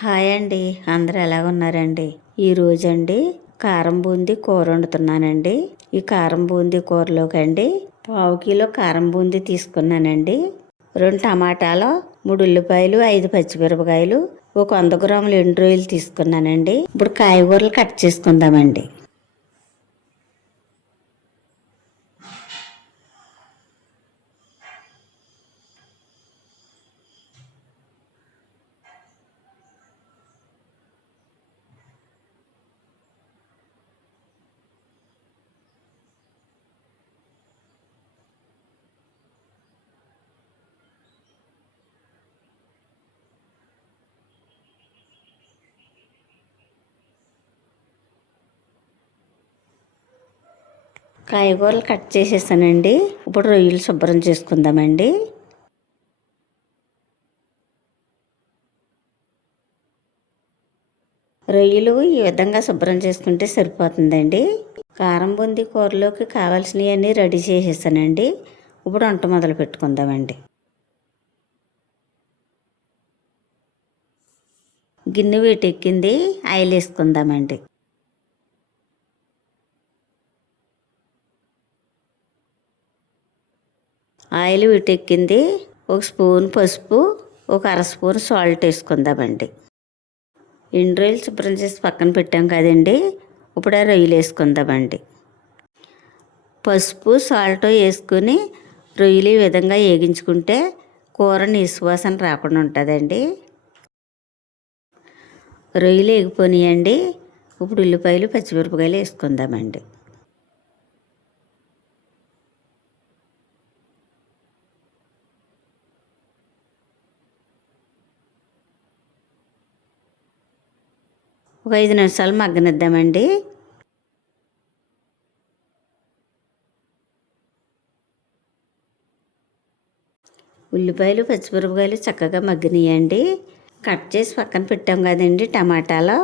Hi అండి. అందరూ ఎలాగున్నారండి? ఈరోజండి కారం బూందీ కూర వండుతున్నానండి. ఈ కారం బూందీ కూరలోకండి 1/2 కిలో కారం బూందీ తీసుకున్నానండి. 2 టమాటాలు, 3 ఉల్లిపాయలు, 5 పచ్చిమిరపకాయలు, ఒక 100 గ్రాములు ఎండు రొయ్యలు తీసుకున్నానండి. ఇప్పుడు కాయగూరలు కట్ చేసుకుందామండి. కాయగూరలు కట్ చేసేసానండి. ఇప్పుడు రొయ్యలు శుభ్రం చేసుకుందామండి. రొయ్యలు ఈ విధంగా శుభ్రం చేసుకుంటే సరిపోతుందండి. కారం బూందీ కూరలోకి కావాల్సినవన్నీ రెడీ చేసేసానండి. ఇప్పుడు వంట మొదలు పెట్టుకుందామండి. గిన్నె వీటెక్కింది, ఆయిల్ వేసుకుందామండి. ఆయిల్ వీటెక్కింది, ఒక స్పూన్ పసుపు, ఒక 1/2 స్పూన్ సాల్ట్ వేసుకుందామండి. ఎండు రొయ్యలు శుభ్రం చేసి పక్కన పెట్టాం కదండి. ఇప్పుడు ఆ రొయ్యలు వేసుకుందామండి. పసుపు సాల్ట్ వేసుకుని రొయ్యలు ఈ విధంగా వేగించుకుంటే కూర నీసువాసన రాకుండా ఉంటుందండి. రొయ్యలు వేగిపోనియండి. ఇప్పుడు ఉల్లిపాయలు పచ్చిమిరపకాయలు వేసుకుందామండి. ఒక 5 నిమిషాలు మగ్గనిద్దామండి. ఉల్లిపాయలు పచ్చిమిరపకాయలు చక్కగా మగ్గనియండి. కట్ చేసి పక్కన పెట్టాం కదండి టమాటాలు.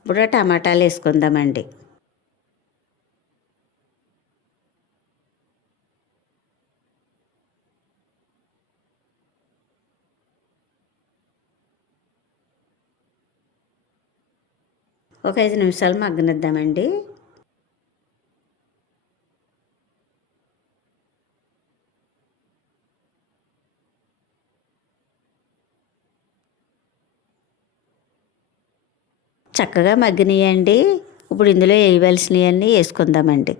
ఇప్పుడు టమాటాలు వేసుకుందామండి. ఒక 5 నిమిషాలు మగ్గనిద్దామండి. చక్కగా మగ్గనియండి. ఇప్పుడు ఇందులో వేయవలసినవన్నీ వేసుకుందామండి.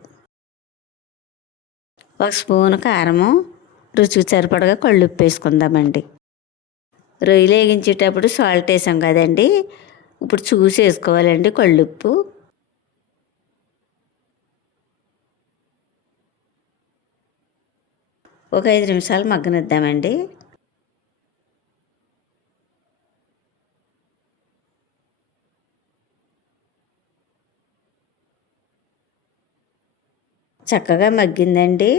1 స్పూన్ కారము, రుచికి సరిపడగా కళ్ళుప్పు వేసుకుందామండి. రొయ్యలు వేగించేటప్పుడు సాల్ట్ వేసాం కదండి. ఇప్పుడు చూసి వేసుకోవాలండి కళ్ళుప్పు. ఒక 5 నిమిషాలు మగ్గనిద్దామండి. చక్కగా మగ్గిందండి.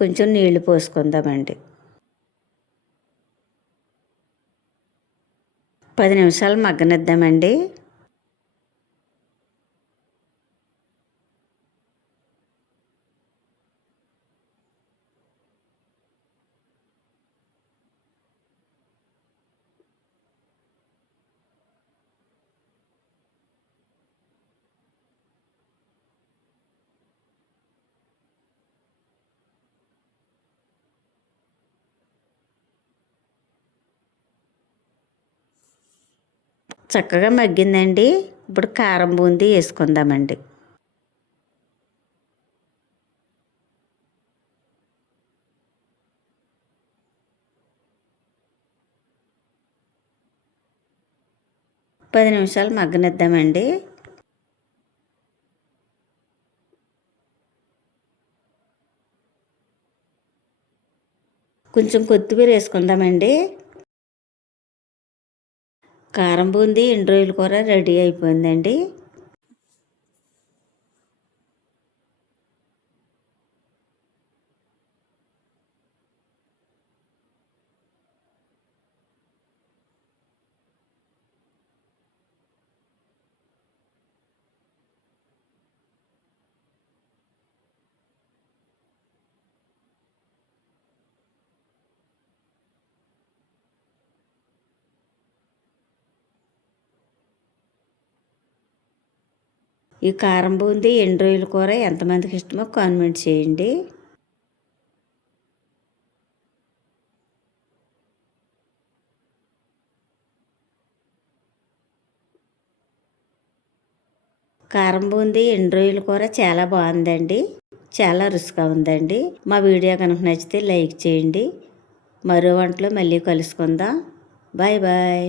కొంచెం నీళ్లు పోసుకుందామండి. 10 నిమిషాలు మగ్గనిద్దామండి. చక్కగా మగ్గిందండి. ఇప్పుడు కారం బూందీ వేసుకుందామండి. పది నిమిషాలు మగ్గనిద్దామండి. కొంచెం కొత్తిమీర వేసుకుందామండి. కారం బూందీ ఎండు రొయ్యల కూర రెడీ అయిపోయిందండి. ఈ కారం బూందీ ఎండు రొయ్యల కూర ఎంతమందికి ఇష్టమో కామెంట్ చేయండి. కారం బూందీ ఎండు రొయ్యల కూర చాలా బాగుందండి. చాలా రుచిగా ఉందండి. మా వీడియో కనుక నచ్చితే లైక్ చేయండి. మరో వంటలో మళ్ళీ కలుసుకుందాం. Bye bye.